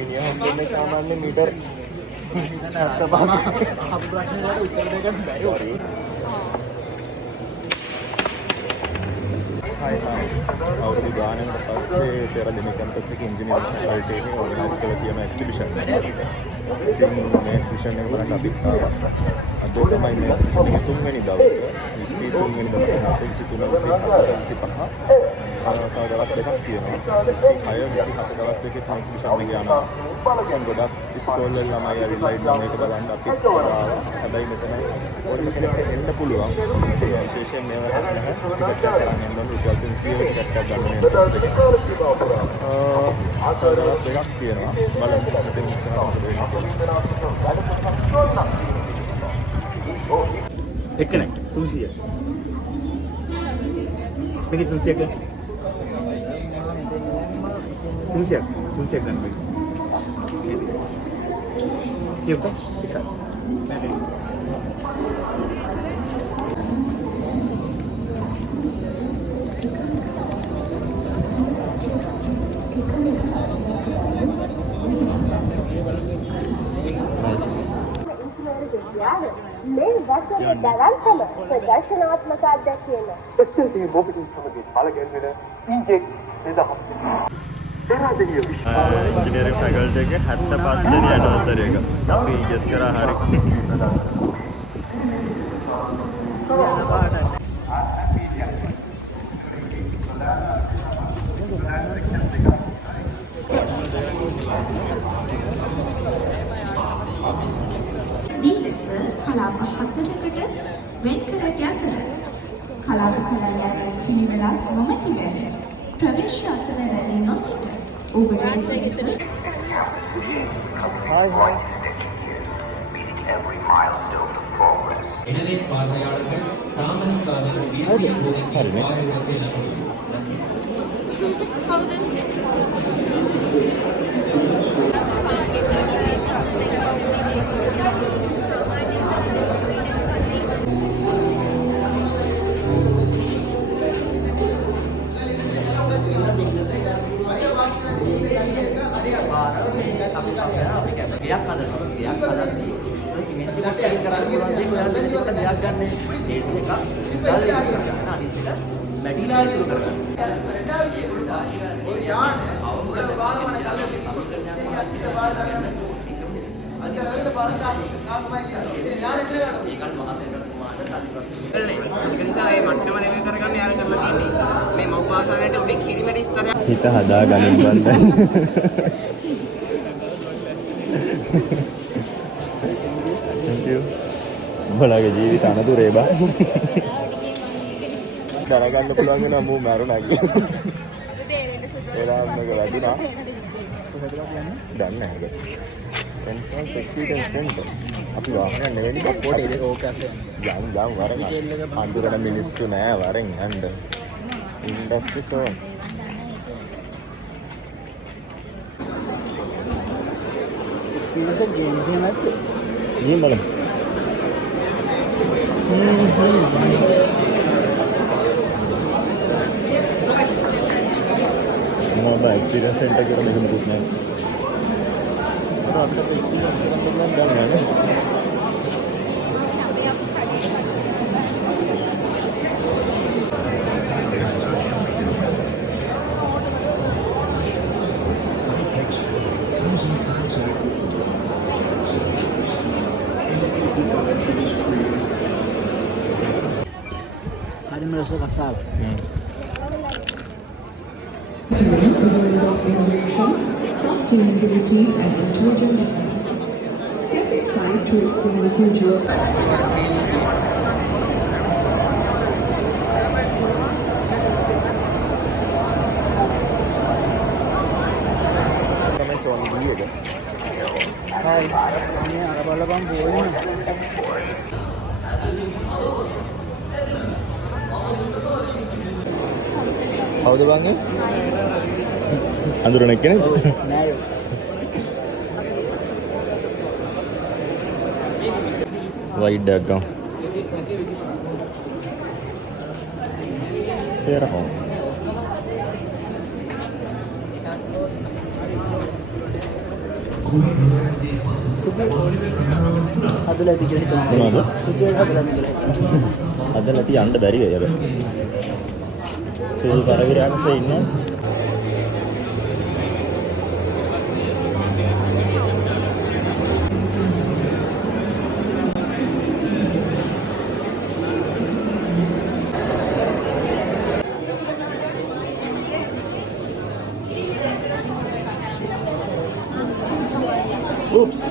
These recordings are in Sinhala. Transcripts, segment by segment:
මිනිහ හම්බෙන්නේ සාමාන්‍ය මීටර් 75ක්. අපි ප්‍රශ්නෙට උත්තර දෙන්න බැරි. Hi. අවුරුදු ගානකට පස්සේ පෙරදින කැම්පස් එකේ ඉංජිනේරිං ෆැකල්ටි එකේ ඕගනයිස් කරලා තියෙන එක්සිබිෂන් එක. ඉතින් මේ එක්සිබිෂන් එක බලන්න අපි ආවා. අද තමයි මේ එක්සිබිෂන් එකේ තුන්වෙනි දවසේ. 23 වෙනි දවසේ 23 25 තව දවස් දෙකක් තියෙනවා. 26 27 දවස් දෙකේ තමයි එක්සිබිෂන් එක යනවා. දැන් ගොඩක් ඉස්කෝල වල ළමයි ඇවිල්ලා ඉන්න මේක බලන්න අපි ආවා. හැබැයි මෙතන ඕනම කෙනෙක්ට එන්න පුළුවන්. විශේෂයෙන් මේවා නැහැ. ටිකට් කරන්න එන්න ඕනේ. රුපියල් 300 කට ගන්න ඕනේ. දවස් දෙකක් තියෙනවා. බලන්න මෙතන එක්කනේ 300. මේක 300ක 300 ගන්න බෑ. Tiempo, ficar. මේ වසරේ දරන්තම ප්‍රදර්ශනාත්මක අත්දැකීම. SLT මොබිලින් සමගින් බලගැන්වෙන ඉන්ජෙක්ට් 2000. ඉංජිනේරිංగ్ ෆැකල්ටි එකේ 75 වෙනි ඇනිවර්සරි එක. අපි ගස් කරා හරි. දීලස කලාප 4කට වෙන් කර ඇති අතර කලාප කලාලයන් පිළිවෙලක් නොමැති බැවින් ප්‍රවේශ අසන රැඳී නොසිට ඔබට ලෙස எனவே பார்வையாளர்கள் தாமதிக்காத வீடியோ போதைக்கு வாயிலுக்கு හිත හදා ගනින් බන්ද. Thank you. බලගේ ජීවිත අනතුරේ බා. දරගන්න පුළුවන් වෙනවා මූ මරුණා කියලා. ඒරාම එක වැඩිනා. දන්නේ නැහැ. Entrance experience centre. අපි වාහනය නෙවෙයි අපෝට ඒක ඕකේ යම් වරන. අඳුරන මිනිස්සු නෑ වරෙන් යන්න. Industry zone. එක්ස්පීරියන්ස් එක ගේම්ස් එක නැත්ද? ගේම් බලමු. මොනවද එක්ස්පීරියන්ස් සෙන්ටර් කියලා මෙහෙම දුක් නෑ. අපිට එක්ස්පීරියන්ස් කරන්න දැන් නෑ. හරිම රස කසාව. Sustainability and intelligent design. Step aside to explore the future. තමයි සෝනි ගියේද? හයි. මේ අර බලපන් බෝලෙම. කවුද බං ඒ? අඳුරන එක්කනේ? නෑ. වයිඩ් එකක් ගමු. හදලා ඇති කියලා හිතනවා. මොනවද? සුදුවට හදලා ඇති කියලා හිතනවා. අද නැති යන්න බැරි වෙයි අර. සුදු පරවිරාණසේ ඉන්නවා. Oops.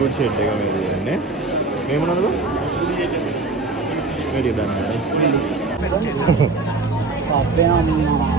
Good shade එක මේ දෙන්නේ. මේ මොනවද බං? වැඩි දන්නේ. අපේ අම්මා.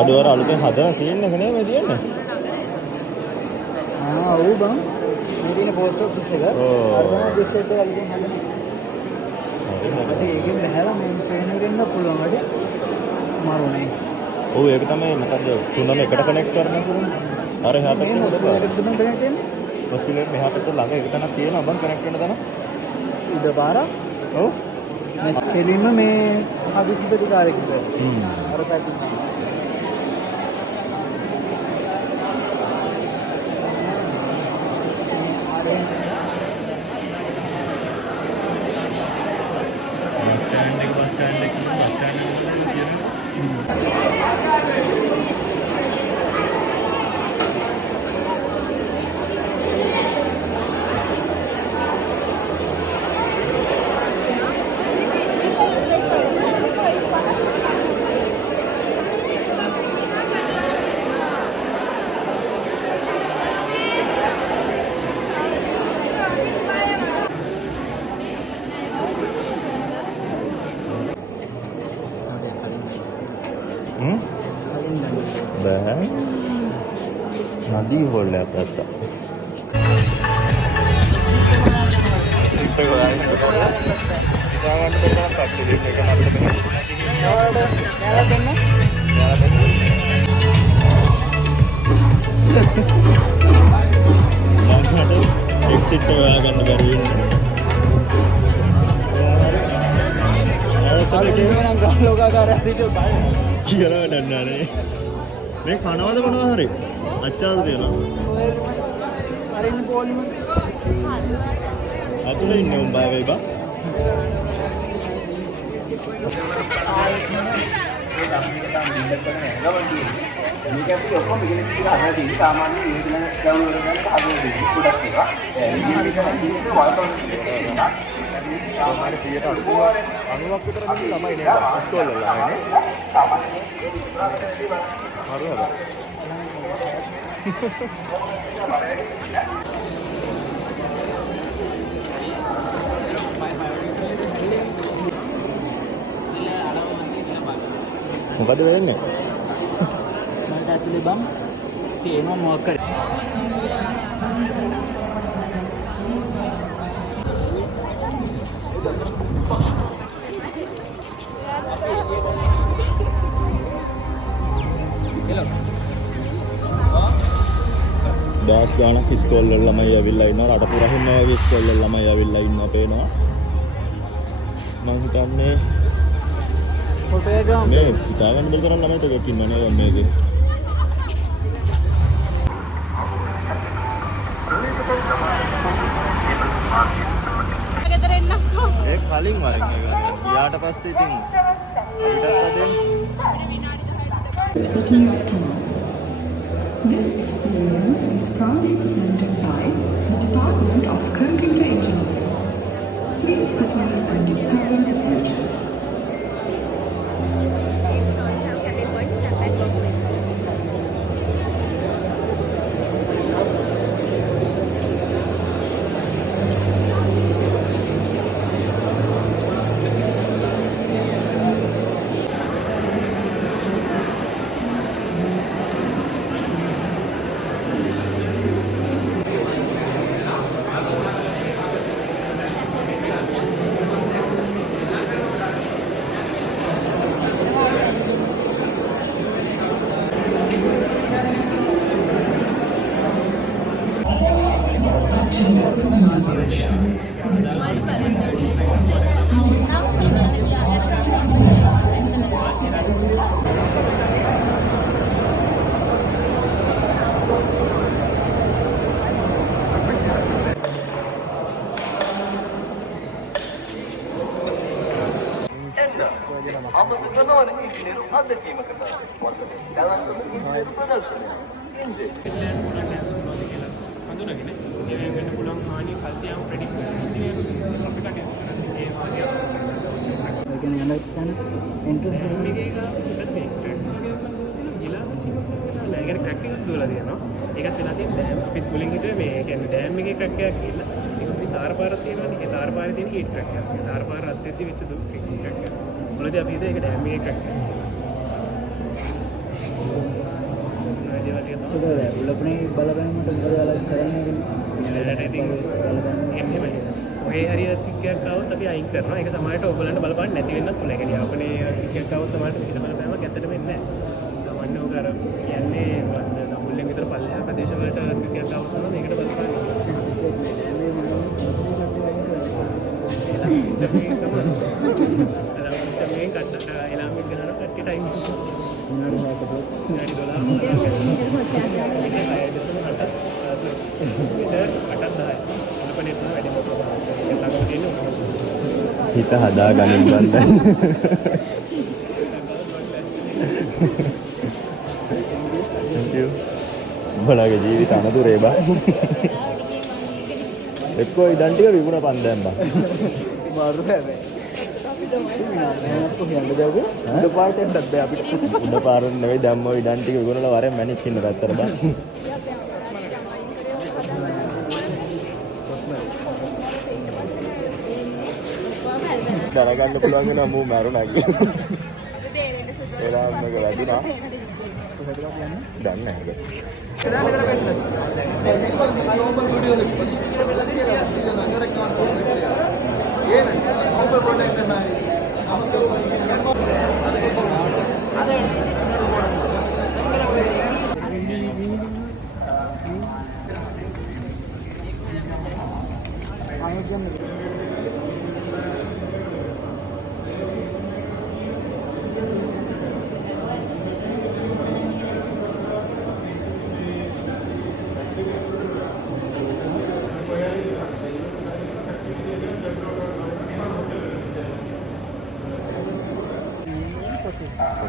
අද වර අලුතෙන් හදන සීන් එක නේ මේ තියෙන්නේ. ඔව් බං. මේ තියෙන පෝස්ට් ඔෆිස් එක. අර තමයි ඩිස්ට්‍රික්ට් එක අලුතෙන් හදන්නේ. ඒකෙන් බහැලා මේ ට්‍රේන් එකෙන් ඉන්න පුළුවන් වැඩි. මාරුනේ. ඔව් ඒක තමයි මොකද්ද තුනම එකට කනෙක්ට් කරන කරන්නේ. අර එහා පැත්තේ ඒක තුනම කනෙක්ට් වෙන්නේ. හොස්පිටල් එක මෙහා පැත්තේ ළඟ එක තැනක් තියෙනවා බං කනෙක්ට් වෙන තැන. උඩ පාරක්. ඔව්. මේ කෙලින්ම මේ හදිසි ප්‍රතිකාරයකට. අර පැත්තේ. බෑ නදී හොල්ලයක් ගත්තා. එක්සිට් හොයාගන්න බැරි වෙනවා. කියලා වැඩක් නෑ. මේ කනවද මොනවා හරි අච්චාද තියනවා. අරින්න පොලිම අතුලේ ඉන්නේ උඹ වෙයි බා. සාමාන්‍ය 90ක් විතර ළමයි නේද? ඉස්කෝලේ ළමයි නේ. හරිද? මොකද වෙන්නේ? මට ඇතුලේ බම් පේනවා මොකක් කරේ. දවස් ගානක් ඉස්කෝල් වල ළමයි ඇවිල්ලා ඉන්නවා. රට පුරාම වගේ ඉස්කෝල් වල ළමයි ඇවිල්ලා ඉන්නවා පේනවා. මම හිතන්නේ ෆොටෝ එක ගමු. මේ හිතාගන්න බැරි තරම් ළමයි ටිකක් ඉන්නනේ මේකේ. ඒ කලින් වරින් එක ගියාට පස්සේ ඉතින් The city of tomorrow. This experience is proudly presented by the Department of Computer Engineering. Please proceed and discover the future. හිත හදා ගනින් බන්දන්. Thank you. උඹලගේ ජීවිත අනතුරේ බා. එක්කෝ ඉඩන් ටික විකුණ පන්දන් බා. මාරු හැබැයි. කොහොමද දවගේ? උඩ පාරට එන්නත් බෑ අපිට. උඩ පාරට නෙවෙයි දැම්මෝ ඉඩන් ටික විකුණලා වරෙන් මැනික් ඉන්න රත්තර බා. දරගන්න පුළුවන් වෙනවා මූ මරුණා කියලා. ඒලා මේක වැඩිනා. දන්නේ නැහැ.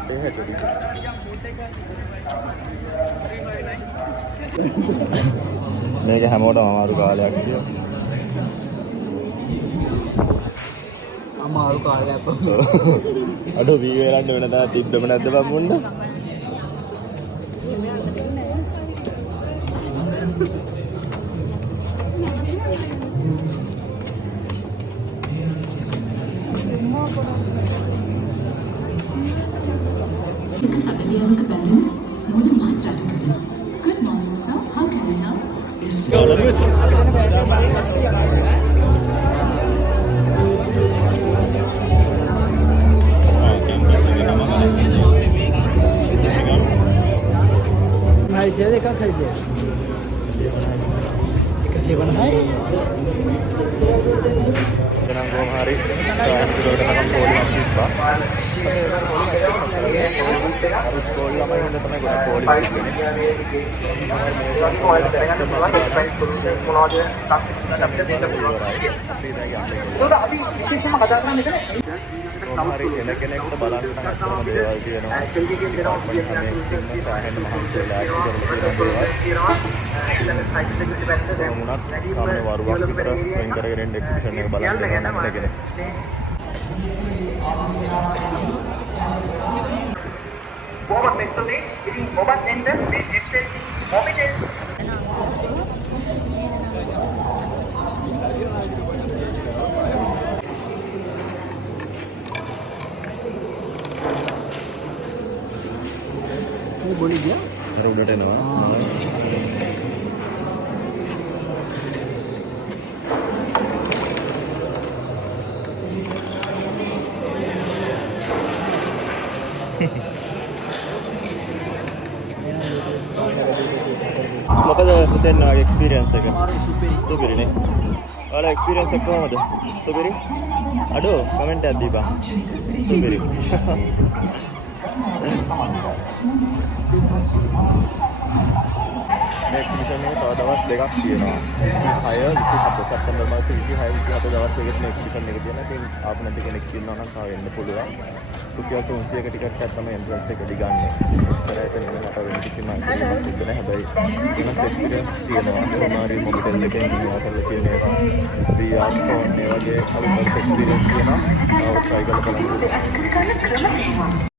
මට හැටි. මේක හැමෝටම අමාරු කාලයක් කියලා. අමාරු කාලයක්. අඩෝ වී වේලන්න වෙන තා තිබ්බම නැද්ද බම්මුන්න? එක සබදියාවක බැඳෙන මුළු මහත් රටකට. Good morning sir, how can I help? Malaysia dekat Malaysia. 150. Tenang gua hari, saya juga udah makan poli tiba. Harus poli lama yang udah temen gue poli hari කෙනෙක් උඩ බලන්න හැමෝම දේවල් තියෙනවා. අපිට හැමෝම සෑහෙන මහන්සි වෙලා ඉස්සරහට තියෙනවා. මොනක් සාමාන්‍ය වරුවක් විතර වෙන් කරගෙන ඉන්න එක්සිබිෂන් එක බලන්න යනවා නේද? Forward mentally, giving mobile enter, exit, mobility. Ini boleh dia? අර උඩට එනවා. මොකද හිතෙන් ආගේ එක්ස්පීරියන්ස් එක? සුපිරිනේ. ඔයාලා එක්ස්පීරියන්ස් එක කොහමද? සුපිරි? අඩෝ කමෙන්ට් එකක් දීපන්. සුපිරි. මේ එක්සිබිෂන් එක තව දවස් දෙකක් තියෙනවා. 26 27 සැප්තැම්බර් මාසේ 26 27 දවස් දෙකකට මේ එක්සිබිෂන් එක තියෙනවා. ඉතින් ආපු නැති කෙනෙක් ඉන්නවා නම් තව එන්න පුළුවන්. රුපියල් 300ක ටිකට් එකක් තමයි එන්ට්‍රන්ස් එකදී ගන්න. ඒතර එතන මට වෙන කිසිම අයිතියක් තිබුණේ නැහැ. හැබැයි වෙනස් එක්ස්පීරියන්ස් තියෙනවා. කොමාරි මොබිටෙල් එකෙන් ඉන්නවා කරලා තියෙන ඒවා. VR ෆෝන් ඒ වගේ අලුත් එක්ස්පීරියන්ස් තියෙනවා. තව try කරලා බලන්න.